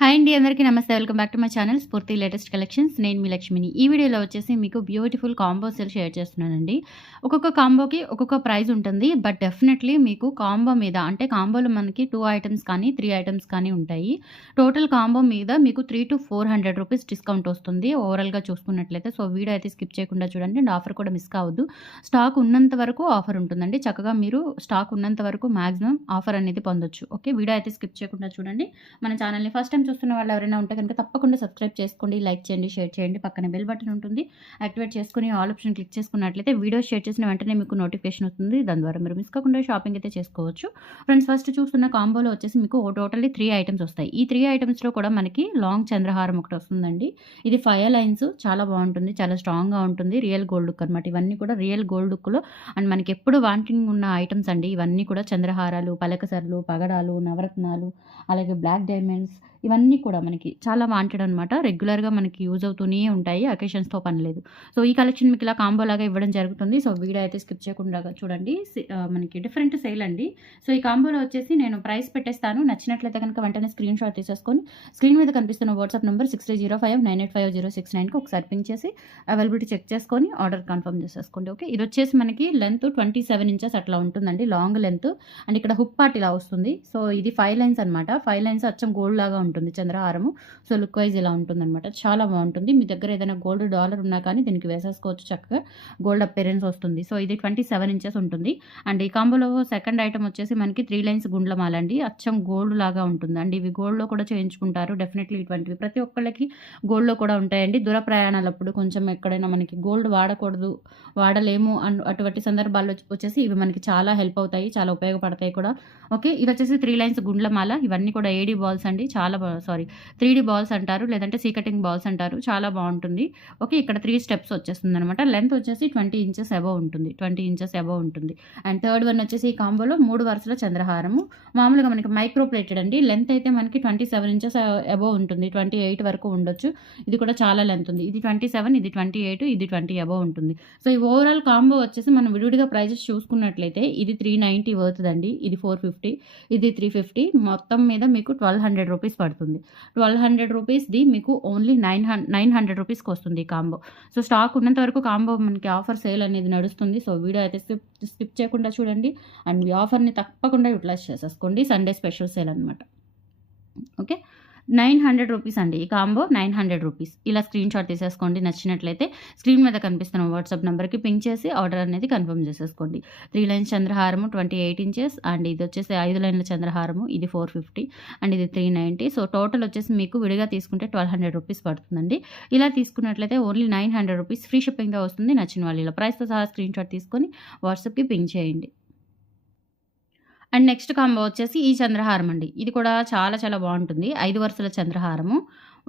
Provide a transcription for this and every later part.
Hi అండి, అందరికీ నమస్తే. Welcome back to my channel స్ఫూర్తి లేటెస్ట్ కలెక్షన్స్. నేను మీ లక్ష్మిని. ఈ వీడియోలో వచ్చేసి మీకు బ్యూటిఫుల్ కాంబోస్ షేర్ చేస్తున్నానండి. ఒక్కొక్క కాంబోకి ఒక్కొక్క ప్రైస్ ఉంటుంది. బట్ డెఫినెట్లీ మీకు కాంబో మీద అంటే కాంబోలో మనకి 2 ఐటమ్స్ కానీ 3 ఐటమ్స్ కానీ ఉంటాయి. టోటల్ కాంబో మీద మీకు 300-400 రూపీస్ డిస్కౌంట్ వస్తుంది ఓవరాల్గా చూసుకున్నట్లయితే. సో వీడియో అయితే స్కిప్ చేయకుండా చూడండి అండ్ ఆఫర్ కూడా మిస్ కావద్దు. స్టాక్ ఉన్నంత వరకు ఆఫర్ ఉంటుందండి. చక్కగా మీరు స్టాక్ ఉన్నంత వరకు మ్యాక్సిమం ఆఫర్ అనేది పొందొచ్చు. ఓకే, వీడియో అయితే స్కిప్ చేయకుండా చూడండి. మన ఛానల్ని ఫస్ట్ టైం చూస్తున్న వాళ్ళు ఎవరైనా ఉంటే కనుక తప్పకుండా సబ్స్క్రైబ్ చేసుకోండి, లైక్ చేయండి, షేర్ చేయండి. పక్కన బెల్ బటన్ ఉంటుంది, యాక్టివేట్ చేసుకుని ఆల్ ఆప్షన్ క్లిక్ చేసుకున్నట్లయితే వీడియో షేర్ చేసిన వెంటనే మీకు నోటిఫికేషన్ వస్తుంది. దాని ద్వారా మీరు మిస్ కాకుండా షాపింగ్ అయితే చేసుకోవచ్చు. ఫ్రెండ్స్, ఫస్ట్ చూస్తున్న కాంబోలో వచ్చేసి మీకు టోటల్లీ 3 ఐటమ్స్ వస్తాయి. ఈ 3 ఐటమ్స్లో కూడా మనకి లాంగ్ చంద్రహారం ఒకటి వస్తుందండి. ఇది 5 లైన్స్, చాలా బాగుంటుంది, చాలా స్ట్రాంగ్గా ఉంటుంది. రియల్ గోల్డ్ లుక్ అనమాట. ఇవన్నీ కూడా రియల్ గోల్డ్ లుక్లో అండ్ మనకి ఎప్పుడు వాంటింగ్ ఉన్న ఐటమ్స్ అండి. ఇవన్నీ కూడా చంద్రహారాలు, పలకసర్లు, పగడాలు, నవరత్నాలు, అలాగే బ్లాక్ డైమండ్స్, ఇవన్నీ కూడా మనకి చాలా వాంటెడ్ అనమాట. రెగ్యులర్గా మనకి యూజ్ అవుతూనే ఉంటాయి, అకేషన్స్తో పని లేదు. సో ఈ కలెక్షన్ మీకు ఇలా కాంబో లాగా ఇవ్వడం జరుగుతుంది. సో వీడియో అయితే స్కిప్ చేయకుండా చూడండి. మనకి డిఫరెంట్ సేల్ అండి. సో ఈ కాంబోలో వచ్చేసి నేను ప్రైస్ పెట్టేస్తాను. నచ్చినట్లయితే కనుక వెంటనే స్క్రీన్ షాట్ తీసేసుకొని స్క్రీన్ మీద కనిపిస్తున్న వాట్సాప్ నెంబర్ 6305985069కి ఒకసారి పింక్ చేసి అవైలబిలిటీ చెక్ చేసుకొని ఆర్డర్ కన్ఫర్మ్ చేసేసుకోండి. ఓకే, ఇది వచ్చేసి మనకి లెంత్ 27 ఇంచెస్ అట్లా ఉంటుందండి, లాంగ్ లెంత్. అండ్ ఇక్కడ హుక్ పార్ట్ ఇలా వస్తుంది. సో ఇది 5 లైన్స్ అనమాట. 5 లైన్స్ అచ్చం గోల్డ్ లాగా ఉంటుంది చంద్రహారము. సో లుక్ వైజ్ ఇలా ఉంటుందన్నమాట. చాలా బాగుంటుంది. మీ దగ్గర ఏదైనా గోల్డ్ డాలర్ ఉన్నా కానీ దీనికి వేసేసుకోవచ్చు, చక్కగా గోల్డ్ అపిరెన్స్ వస్తుంది. సో ఇది 27 ఇంచెస్ ఉంటుంది. అండ్ ఈ కాంబోలో సెకండ్ ఐటమ్ వచ్చేసి మనకి 3 లైన్స్ గుండ్లమాల అండి. అచ్చం గోల్డ్ లాగా ఉంటుంది అండి. ఇవి గోల్డ్లో కూడా చేయించుకుంటారు డెఫినెట్లీ. ఇటువంటివి ప్రతి ఒక్కళ్ళకి గోల్డ్లో కూడా ఉంటాయండి. దూర ప్రయాణాలప్పుడు కొంచెం ఎక్కడైనా మనకి గోల్డ్ వాడకూడదు, వాడలేము అటువంటి సందర్భాల్లో వచ్చేసి ఇవి మనకి చాలా హెల్ప్ అవుతాయి, చాలా ఉపయోగపడతాయి కూడా. ఓకే, ఇది వచ్చేసి 3 లైన్స్ గుండ్లమాల. ఇవన్నీ కూడా ఏడీ బాల్స్ అండి. చాలా 3D బాల్స్ అంటారు, లేదంటే సీకటింగ్ బాల్స్ అంటారు. చాలా బాగుంటుంది. ఓకే, ఇక్కడ 3 స్టెప్స్ వచ్చేస్తుంది అనమాట. లెంత్ వచ్చేసి 20 ఇంచెస్ అబవ్ ఉంటుంది, 20 ఇంచెస్ అబవ్ ఉంటుంది. అండ్ థర్డ్ వన్ వచ్చేసి ఈ కాంబోలో 3 వరుసల చంద్రహారము. మామూలుగా మనకి మైక్రో ప్లేటెడ్ అండి. లెంత్ అయితే మనకి 27 ఇంచెస్ అబవ్ ఉంటుంది, 28 వరకు ఉండొచ్చు. ఇది కూడా చాలా లెంత్ ఉంది. ఇది 27, ఇది 28, ఇది 20 అబవ్ ఉంటుంది. సో ఈ ఓవరాల్ కాంబో వచ్చేసి మనం విడివిడిగా ప్రైజెస్ చూసుకున్నట్లయితే ఇది 390 వర్తుందండి, ఇది 450, ఇది 350. మొత్తం మీద మీకు 1200 రూపీస్ పడుతుంది. 1200 రూపీస్ది మీకు ఓన్లీ 900 రూపీస్కి వస్తుంది ఈ కాంబో. సో స్టాక్ ఉన్నంత వరకు కాంబో మనకి ఆఫర్ సేల్ అనేది నడుస్తుంది. సో వీడియో అయితే స్కిప్ చేయకుండా చూడండి అండ్ ఈ ఆఫర్ని తప్పకుండా యూటిలైజ్ చేసేసుకోండి. సండే స్పెషల్ సేల్ అనమాట. ఓకే, 900 రూపీస్ అండి ఈ కాంబో. 900 రూపీస్. ఇలా స్క్రీన్ షాట్ తీసేసుకోండి. నచ్చినట్లయితే స్క్రీన్ మీద కనిపిస్తున్న వాట్సాప్ నెంబర్కి పింక్ చేసి ఆర్డర్ అనేది కన్ఫర్మ్ చేసేసుకోండి. 3 లైన్స్ చంద్రహారము 28 ఇంచెస్ అండ్ ఇది వచ్చేసి 5 లైన్ల చంద్రహారము, ఇది 450 అండ్ ఇది 390. సో టోటల్ వచ్చేసి మీకు విడిగా తీసుకుంటే 1200 రూపీస్ పడుతుందండి. ఇలా తీసుకున్నట్లయితే ఓన్లీ 900 రూపీస్ ఫ్రీ షిప్పింగ్గా వస్తుంది. నచ్చిన వాళ్ళు ఇలా ప్రైస్తో సహా స్క్రీన్ షాట్ తీసుకొని వాట్సాప్కి పింక్ చేయండి. అండ్ నెక్స్ట్ కాంబో వచ్చేసి ఈ చంద్రహారం అండి. ఇది కూడా చాలా చాలా బాగుంటుంది. 5 వరుసల చంద్రహారము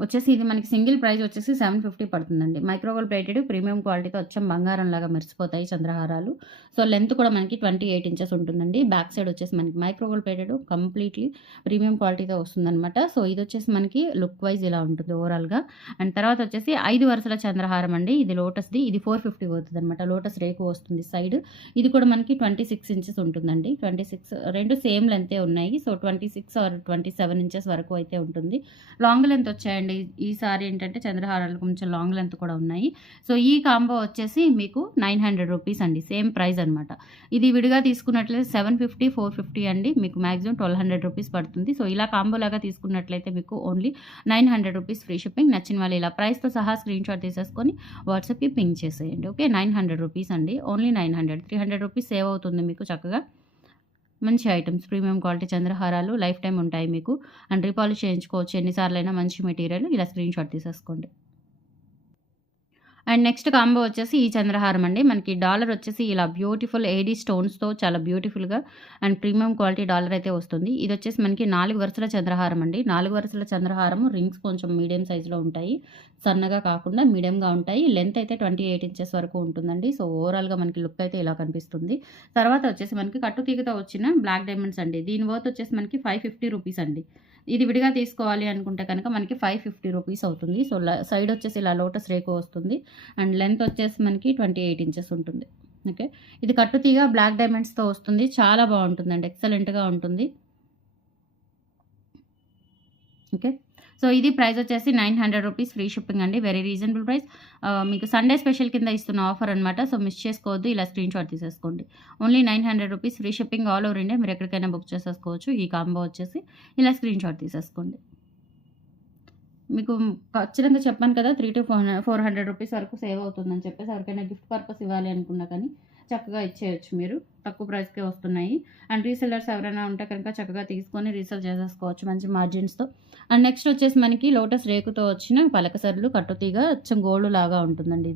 వచ్చేసి ఇది మనకి సింగిల్ ప్రైస్ వచ్చేసి 750 పడుతుందండి. మైక్రోవేవ్ ప్లేటెడ్ ప్రీమియం క్వాలిటీతో వచ్చాం బంగారం లాగా మెరిసిపోతాయి చంద్రహారాలు. సో లెంత్ కూడా మనకి 28 ఇంచెస్ ఉంటుందండి. బ్యాక్ సైడ్ వచ్చేసి మనకి మైక్రోవేవ్ ప్లేటెడ్ కంప్లీట్లీ ప్రీమియం క్వాలిటీతో వస్తుందన్నమాట. సో ఇది వచ్చేసి మనకి లుక్ వైజ్ ఇలా ఉంటుంది ఓవరాల్గా. అండ్ తర్వాత వచ్చేసి 5 వరుసల చంద్రహారం అండి. ఇది లోటస్ది, ఇది 450 అవుతుంది అనమాట. లోటస్ రేకు వస్తుంది సైడ్. ఇది కూడా మనకి 26 ఇంచెస్ ఉంటుందండి. 26 రెండు సేమ్ లెంతే ఉన్నాయి. సో 26 ఆర్ 27 ఇంచెస్ వరకు అయితే ఉంటుంది. లాంగ్ లెంత్ వచ్చాయండి. ఈసారి ఏంటంటే చంద్రహారాలు కొంచెం లాంగ్ లెంత్ కూడా ఉన్నాయి. సో ఈ కాంబో వచ్చేసి మీకు 900 రూపీస్ అండి, సేమ్ ప్రైస్ అనమాట. ఇది విడిగా తీసుకున్నట్లయితే 750, 450 అండి. మీకు మ్యాక్సిమం 1200 రూపీస్ పడుతుంది. సో ఇలా కాంబో లాగా తీసుకున్నట్లయితే మీకు ఓన్లీ 900 రూపీస్ ఫ్రీ షిప్పింగ్. నచ్చిన వాళ్ళు ఇలా ప్రైస్తో సహా స్క్రీన్ షాట్ తీసేసుకొని వాట్సాప్కి పింక్ చేసేయండి. ఓకే, 900 రూపీస్ అండి, ఓన్లీ 900. 300 రూపీస్ సేవ్ అవుతుంది మీకు చక్కగా. మంచి ఐటమ్స్, ప్రీమియం క్వాలిటీ చంద్రహారాలు లైఫ్ టైం ఉంటాయి మీకు. అండ్ రీపాలిష్ చేయించుకోవచ్చు ఎన్నిసార్లైనా. మంచి మెటీరియల్. ఇలా స్క్రీన్ షాట్ తీసేసుకోండి. అండ్ నెక్స్ట్ కాంబో వచ్చేసి ఈ చంద్రహారం అండి. మనకి డాలర్ వచ్చేసి ఇలా బ్యూటిఫుల్ ఏడీ స్టోన్స్తో చాలా బ్యూటిఫుల్గా అండ్ ప్రీమియం క్వాలిటీ డాలర్ అయితే వస్తుంది. ఇది వచ్చేసి మనకి 4 వరుసల చంద్రహారం అండి. 4 వరుసల చంద్రహారము. రింగ్స్ కొంచెం మీడియం సైజులో ఉంటాయి, సన్నగా కాకుండా మీడియంగా ఉంటాయి. లెంత్ అయితే 28 ఇంచెస్ వరకు ఉంటుందండి. సో ఓవరాల్గా మనకి లుక్ అయితే ఇలా కనిపిస్తుంది. తర్వాత వచ్చేసి మనకి కట్టుతీగతో వచ్చిన బ్లాక్ డైమండ్స్ అండి. దీని వర్త్ వచ్చేసి మనకి 550 రూపీస్ అండి. ఇది విడిగా తీసుకోవాలి అనుకుంటే కనుక మనకి 550 రూపీస్ అవుతుంది. సో సైడ్ వచ్చేసి ఇలా లోటస్ రేకు వస్తుంది అండ్ లెంత్ వచ్చేసి మనకి 28 ఇంచెస్ ఉంటుంది. ఓకే, ఇది కట్టుతీగ బ్లాక్ డైమండ్స్తో వస్తుంది. చాలా బాగుంటుందండి, ఎక్సలెంట్గా ఉంటుంది. ఓకే, సో ఇది ప్రైస్ వచ్చేసి 900 రూపీస్ ఫ్రీ షిప్పింగ్ అండి. Very reasonable price. మీకు సండే స్పెషల్ కింద ఇస్తున్న ఆఫర్ అనమాట. సో మిస్ చేసుకోవద్దు. ఇలా స్క్రీన్ షాట్ తీసేసుకోండి. Only 900 rupees free shipping all over India. మీరు ఎక్కడికైనా బుక్ చేసేసుకోవచ్చు. ఈ కాంబో వచ్చేసి ఇలా స్క్రీన్ షాట్ తీసేసుకోండి. మీకు ఖచ్చితంగా చెప్పాను కదా 300-400 రూపీస్ వరకు సేవ్ అవుతుందని చెప్పేసి ఎవరికైనా గిఫ్ట్ పర్పస్ ఇవ్వాలి అనుకున్నా కానీ చక్కగా ఇచ్చేయచ్చు మీరు. తక్కువ ప్రైస్కే వస్తున్నాయి. అండ్ రీసెల్లర్స్ ఎవరైనా ఉంటే కనుక చక్కగా తీసుకొని రీసెల్ చేసేసుకోవచ్చు మంచి మార్జిన్స్తో. అండ్ నెక్స్ట్ వచ్చేసి మనకి లోటస్ రేకుతో వచ్చిన పలకసరులు కట్టుతీగ అచ్చం గోల్డ్ లాగా ఉంటుందండి.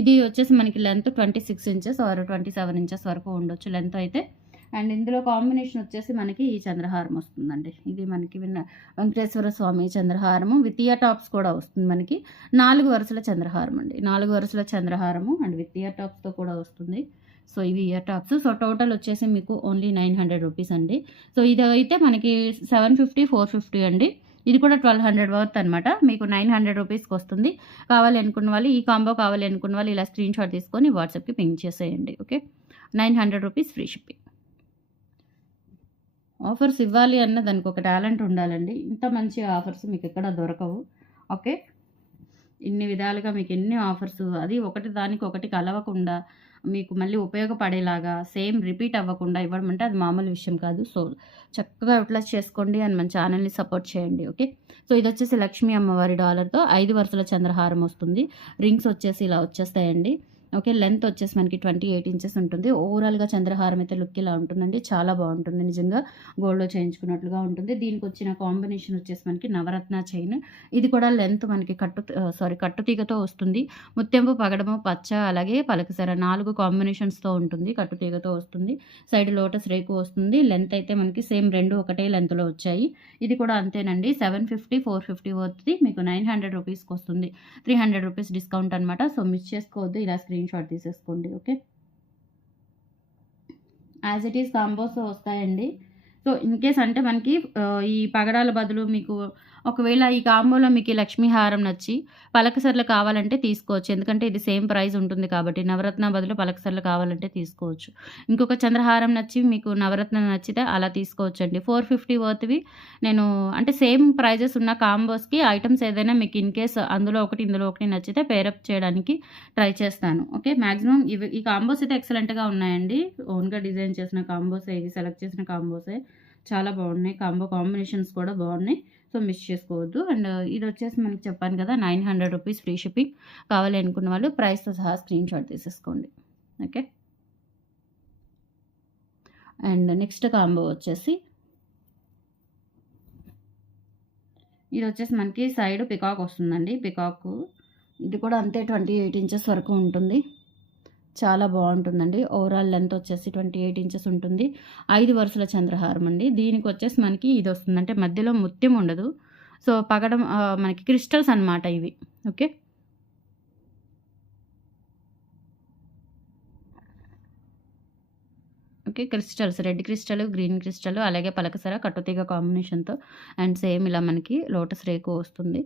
ఇది వచ్చేసి మనకి లెంత్ 26 ఇంచెస్ ఆర్ 27 ఇంచెస్ వరకు ఉండొచ్చు లెంత్ అయితే. అండ్ ఇందులో కాంబినేషన్ వచ్చేసి మనకి ఈ చంద్రహారం వస్తుందండి. ఇది మనకి వెంకటేశ్వర స్వామి చంద్రహారము విత్ ఇయర్ టాప్స్ కూడా వస్తుంది. మనకి 4 వరుసల చంద్రహారం అండి. 4 వరుసల చంద్రహారము అండ్ విత్ ఇయర్ టాప్స్తో కూడా వస్తుంది. సో ఇవి ఇయర్ టాప్స్. సో టోటల్ వచ్చేసి మీకు ఓన్లీ 900 రూపీస్ అండి. సో ఇది అయితే మనకి 750, 450 అండి. ఇది కూడా 1200 వర్త్ అనమాట. మీకు 900 రూపీస్కి వస్తుంది. కావాలి అనుకున్న వాళ్ళు ఈ కాంబో కావాలి అనుకున్న వాళ్ళు ఇలా స్క్రీన్ షాట్ తీసుకొని వాట్సాప్కి పింక్ చేసేయండి. Okay, 900 rupees free shipping. Offers ఇవ్వాలి అన్న దానికి ఒక టాలెంట్ ఉండాలండి. ఇంత మంచి ఆఫర్స్ మీకు ఎక్కడ దొరకవు. ఓకే, ఇన్ని విధాలుగా మీకు ఎన్ని ఆఫర్స్, అది ఒకటి దానికి ఒకటి కలవకుండా మీకు మళ్ళీ ఉపయోగపడేలాగా సేమ్ రిపీట్ అవ్వకుండా ఇవ్వడం అంటే అది మామూలు విషయం కాదు. సో చక్కగా యూటిలైజ్ చేసుకోండి అండ్ మన ఛానల్ని సపోర్ట్ చేయండి. ఓకే, సో ఇది వచ్చేసి లక్ష్మీ అమ్మవారి డాలర్తో 5 వరుసల చంద్రహారం వస్తుంది. రింగ్స్ వచ్చేసి ఇలా వచ్చేస్తాయండి. ఓకే, లెంత్ వచ్చేసి మనకి 28 ఇంచెస్ ఉంటుంది. ఓవరాల్గా చంద్రహారం అయితే లుక్ ఇలా ఉంటుందండి. చాలా బాగుంటుంది, నిజంగా గోల్డ్లో చేయించుకున్నట్లుగా ఉంటుంది. దీనికి వచ్చిన కాంబినేషన్ వచ్చేసి మనకి నవరత్న చైన్. ఇది కూడా లెంత్ మనకి కట్టుతీగతో వస్తుంది. ముత్యంపు, పగడము, పచ్చ అలాగే పలకసర 4 కాంబినేషన్స్తో ఉంటుంది. కట్టుతీగతో వస్తుంది. సైడ్ లోటస్ రేకు వస్తుంది. లెంత్ అయితే మనకి సేమ్ 2 ఒకటే లెంత్లో వచ్చాయి. ఇది కూడా అంతేనండి. 750, 450 వర్త్ది మీకు 900 రూపీస్కి వస్తుంది. 300 రూపీస్ డిస్కౌంట్ అనమాట. సో మిస్ చేసుకోవద్దు. ఇలా స్క్రీన్ షాట్ తీసేసుకోండి. Okay, as it is combos వస్తాయండి. సో ఇన్ కేస్ అంటే మనకి ఈ పగడాల బదులు మీకు ఒకవేళ ఈ కాంబోలో మీకు లక్ష్మీ హారం నచ్చి పలకసర్లు కావాలంటే తీసుకోవచ్చు. ఎందుకంటే ఇది సేమ్ ప్రైస్ ఉంటుంది కాబట్టి. నవరత్న బదులు పలకసర్లు కావాలంటే తీసుకోవచ్చు. ఇంకొక చంద్రహారం నచ్చి మీకు నవరత్న నచ్చితే అలా తీసుకోవచ్చు అండి. 450 వర్త్వి నేను అంటే సేమ్ ప్రైజెస్ ఉన్న కాంబోస్కి ఐటమ్స్ ఏదైనా మీకు ఇన్ కేస్ అందులో ఒకటి ఇందులో ఒకటి నచ్చితే పేరప్ చేయడానికి ట్రై చేస్తాను. ఓకే, మ్యాక్సిమం ఈ కాంబోస్ అయితే ఎక్సలెంట్గా ఉన్నాయండి. ఓన్గా డిజైన్ చేసిన కాంబోసే, ఇవి సెలెక్ట్ చేసిన కాంబోసే చాలా బాగున్నాయి. కాంబినేషన్స్ కూడా బాగున్నాయి. సో మిస్ చేసుకోవద్దు. అండ్ ఇది వచ్చేసి మనకి చెప్పాను కదా 900 రూపీస్ ఫ్రీ షిప్పింగ్. కావాలి అనుకున్న వాళ్ళు ప్రైస్తో సహా స్క్రీన్ షాట్ తీసేసుకోండి. ఓకే, అండ్ నెక్స్ట్ కాంబో వచ్చేసి ఇది వచ్చేసి మనకి సైడ్ పికాక్ వస్తుందండి. పికాక్ ఇది కూడా అంతే 28 ఇంచెస్ వరకు ఉంటుంది. చాలా బాగుంటుందండి. ఓవరాల్ లెంత్ వచ్చేసి 28 ఇంచెస్ ఉంటుంది. 5 వరుసల చంద్రహారం అండి. దీనికి వచ్చేసి మనకి ఇది వస్తుంది అంటే మధ్యలో ముత్యం ఉండదు. సో పగడం మనకి క్రిస్టల్స్ అనమాట ఇవి. Okay, okay, crystals, red crystal, green crystal అలాగే పలకసర కట్టుతీగ కాంబినేషన్తో అండ్ సేమ్ ఇలా మనకి లోటస్ రేకు వస్తుంది.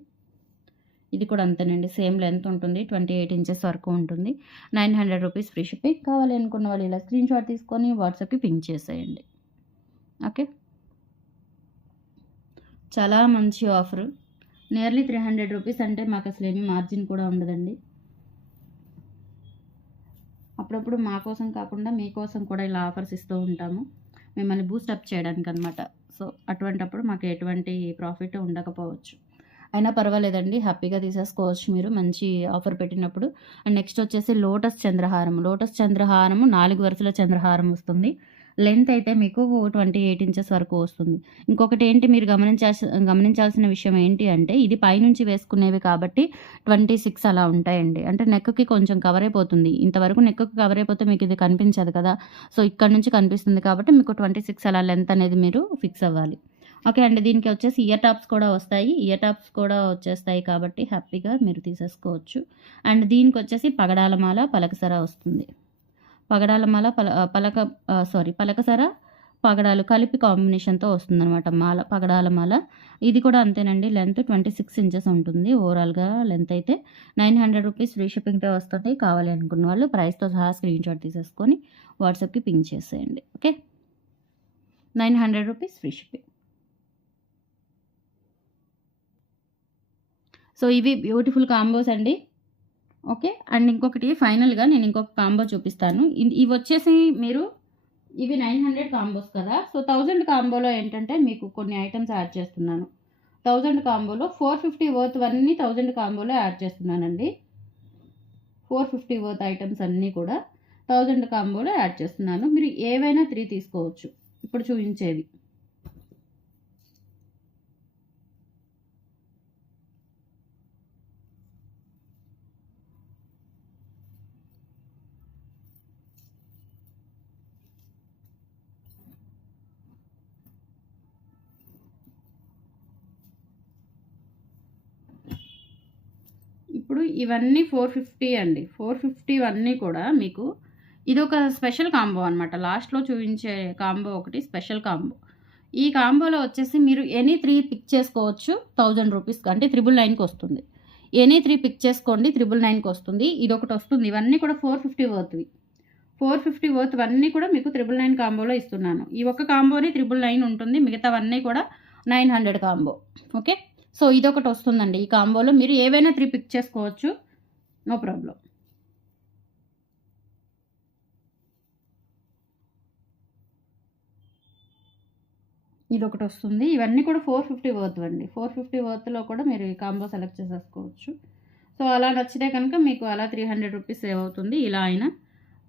ఇది కూడా అంతేనండి. సేమ్ లెంత్ ఉంటుంది. 28 ఇంచెస్ వరకు ఉంటుంది. 900 రూపీస్ ఫ్రీ షిప్పింగ్. కావాలి అనుకున్న వాళ్ళు ఇలా స్క్రీన్ షాట్ తీసుకొని వాట్సాప్కి పింక్ చేసేయండి. ఓకే, చాలా మంచి ఆఫర్. నియర్లీ 300 రూపీస్ అంటే మాకు అసలు ఏమీ మార్జిన్ కూడా ఉండదండి. అప్పుడప్పుడు మా కోసం కాకుండా మీకోసం కూడా ఇలా ఆఫర్స్ ఇస్తూ ఉంటాము, మిమ్మల్ని బూస్టప్ చేయడానికి అనమాట. సో అటువంటప్పుడు మాకు ఎటువంటి ప్రాఫిట్ ఉండకపోవచ్చు. అయినా పర్వాలేదండి, హ్యాపీగా తీసేసుకోవచ్చు మీరు మంచి ఆఫర్ పెట్టినప్పుడు. అండ్ నెక్స్ట్ వచ్చేసి లోటస్ చంద్రహారం. 4 వరుసల చంద్రహారం వస్తుంది. లెంత్ అయితే మీకు 28 ఇంచెస్ వరకు వస్తుంది. ఇంకొకటి ఏంటి మీరు గమనించాల్సిన విషయం ఏంటి అంటే ఇది పైనుంచి వేసుకునేవి కాబట్టి 26 అలా ఉంటాయండి. అంటే నెక్కి కొంచెం కవర్ అయిపోతుంది. ఇంతవరకు నెక్కి కవర్ అయిపోతే మీకు ఇది కనిపించదు కదా. సో ఇక్కడ నుంచి కనిపిస్తుంది కాబట్టి మీకు 26 అలా లెంత్ అనేది మీరు ఫిక్స్ అవ్వాలి. ఓకే అండి, దీనికి వచ్చేసి ఇయర్ టాప్స్ కూడా వస్తాయి. ఇయర్ టాప్స్ కూడా వచ్చేస్తాయి కాబట్టి హ్యాపీగా మీరు తీసేసుకోవచ్చు. అండ్ దీనికి వచ్చేసి పగడాల మాల, పలకసర వస్తుంది. పగడాల మాల పలకసర పగడాలు కలిపి కాంబినేషన్తో వస్తుందన్నమాట మాల, పగడాల మాల. ఇది కూడా అంతేనండి. లెంత్ 26 ఇంచెస్ ఉంటుంది. ఓవరాల్గా లెంత్ అయితే 900 రూపీస్ ఫ్రీ షిప్పింగ్తో వస్తుంది. కావాలి అనుకున్న వాళ్ళు ప్రైస్తో సహా స్క్రీన్ షాట్ తీసేసుకొని వాట్సాప్కి పింక్ చేసేయండి. Okay, 900 rupees free shipping. So ఇవి బ్యూటిఫుల్ కాంబోస్ అండి. ఓకే. అండ్ ఇంకొకటి ఫైనల్‌గా నేను ఇంకొక కాంబో చూపిస్తాను. ఇవి వచ్చేసి మీరు ఇవి 900 కాంబోస్ కదా! సో 1000 కాంబోలో ఏంటంటే మీకు కొన్ని ఐటెమ్స్ యాడ్ చేస్తున్నాను. 1000 కాంబోలో 450 వర్త్‌వన్నీ 1000 కాంబోలో యాడ్ చేస్తున్నానండి. 450 వర్త్ ఐటెమ్స్ అన్నీ కూడా 1000 కాంబోలో యాడ్ చేస్తున్నాను. మీరు ఏవైనా 3 తీసుకోవచ్చు. ఇప్పుడు చూయించేవి. ఇప్పుడు ఇవన్నీ 450 అండి. 450 అన్నీ కూడా మీకు ఇదొక స్పెషల్ కాంబో అనమాట. లాస్ట్‌లో చూయించే కాంబో ఒకటి స్పెషల్ కాంబో. ఈ కాంబోలో వచ్చేసి మీరు ఎనీ 3 పిక్ చేసుకోవచ్చు 1000 రూపీస్‌కి అంటే 999కి వస్తుంది. ఎనీ 3 పిక్ చేసుకోండి 999కి వస్తుంది. ఇదొకటి వస్తుంది. ఇవన్నీ కూడా 450 వర్త్‌వి. 450 వర్త్‌వన్నీ కూడా మీకు 999 కాంబోలో ఇస్తున్నాను. ఈ ఒక్క కాంబోనే 999 ఉంటుంది. మిగతావన్నీ కూడా 900 కాంబో. ఓకే. సో ఇదొకటి వస్తుందండి. ఈ కాంబోలో మీరు ఏవైనా 3 పిక్ చేసుకోవచ్చు. No problem. ఇదొకటి వస్తుంది. ఇవన్నీ కూడా 450 వర్త్‌వండి. 450 వర్త్‌లో కూడా మీరు ఈ కాంబో సెలెక్ట్ చేసేసుకోవచ్చు. సో అలా నచ్చితే కనుక మీకు అలా 300 రూపీస్ సేవ్ అవుతుంది. ఇలా అయినా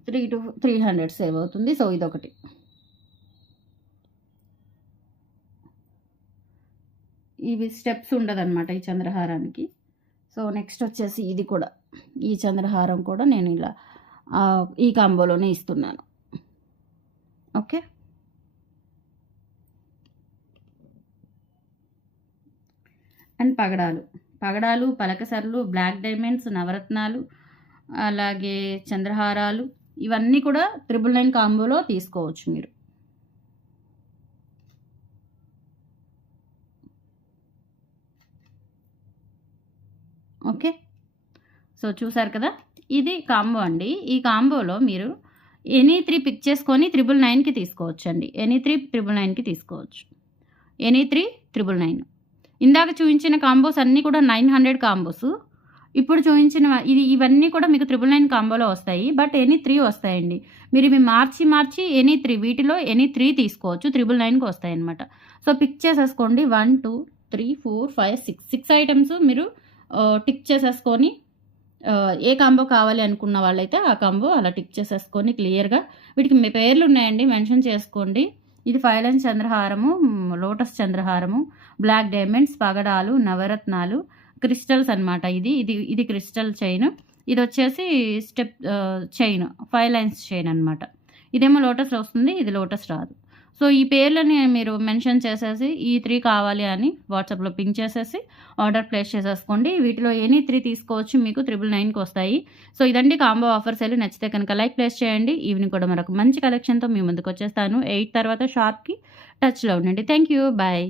300 సేవ్ అవుతుంది. సో ఇదొకటి. ఇవి స్టెప్స్ ఉండదనమాట ఈ చంద్రహారానికి. సో నెక్స్ట్ వచ్చేసి ఇది కూడా. ఈ చంద్రహారం కూడా నేను ఇలా ఈ కాంబోలోనే ఇస్తున్నాను. ఓకే. అండ్ పగడాలు, పలకసర్లు, బ్లాక్ డైమండ్స్, నవరత్నాలు, అలాగే చంద్రహారాలు ఇవన్నీ కూడా 999 కాంబోలో తీసుకోవచ్చు మీరు. ఓకే. సో చూసారు కదా! ఇది కాంబో అండి. ఈ కాంబోలో మీరు ఎనీ 3 పిక్ చేసుకొని 999కి తీసుకోవచ్చండి. ఎనీ 3 999కి తీసుకోవచ్చు. ఎనీ 3 999. ఇందాక చూయించిన కాంబోస్ అన్నీ కూడా 900 కాంబోస్. ఇప్పుడు చూయించిన ఇవన్నీ కూడా మీకు 999 కాంబోలో వస్తాయి. బట్ ఎనీ 3 వస్తాయండి. మీరు ఇవి మార్చి ఎనీ 3 వీటిలో ఎనీ 3 తీసుకోవచ్చు. 999కి వస్తాయన్నమాట. సో పిక్ చేసేసుకోండి. 1, 2, 3, 4, 5, 6 ఐటెమ్స్ మీరు టిక్ చేసేసుకొని ఏ కాంబో కావాలి అనుకున్న వాళ్ళైతే ఆ కాంబో అలా టిక్ చేసేసుకొని క్లియర్‌గా వీటికి మీ పేర్లు ఉన్నాయండి. మెన్షన్ చేసుకోండి. ఇది 5 లైన్ చంద్రహారము, లోటస్ చంద్రహారము, బ్లాక్ డైమండ్స్, పగడాలు, నవరత్నాలు, క్రిస్టల్స్ అనమాట. ఇది క్రిస్టల్ చైన్. ఇది వచ్చేసి స్టెప్ చైన్ 5 లైన్స్ చైన్ అనమాట. ఇదేమో లోటస్ వస్తుంది. ఇది లోటస్ రాదు. సో ఈ పేర్లని మీరు మెన్షన్ చేసేసి ఈ 3 కావాలి అని వాట్సాప్‌లో పింగ్ చేసేసి ఆర్డర్ ప్లేస్ చేసేసుకోండి. వీటిలో ఎనీ 3 తీసుకోవచ్చు. మీకు 999కి వస్తాయి. సో ఇదండి కాంబో ఆఫర్స్. నచ్చితే కనుక లైక్ ప్లేస్ చేయండి. ఈవినింగ్ కూడా మరొక మంచి కలెక్షన్‌తో మీ ముందుకు వచ్చేస్తాను. 8 తర్వాత షార్ప్‌కి టచ్‌లో ఉండండి. Thank you. బాయ్.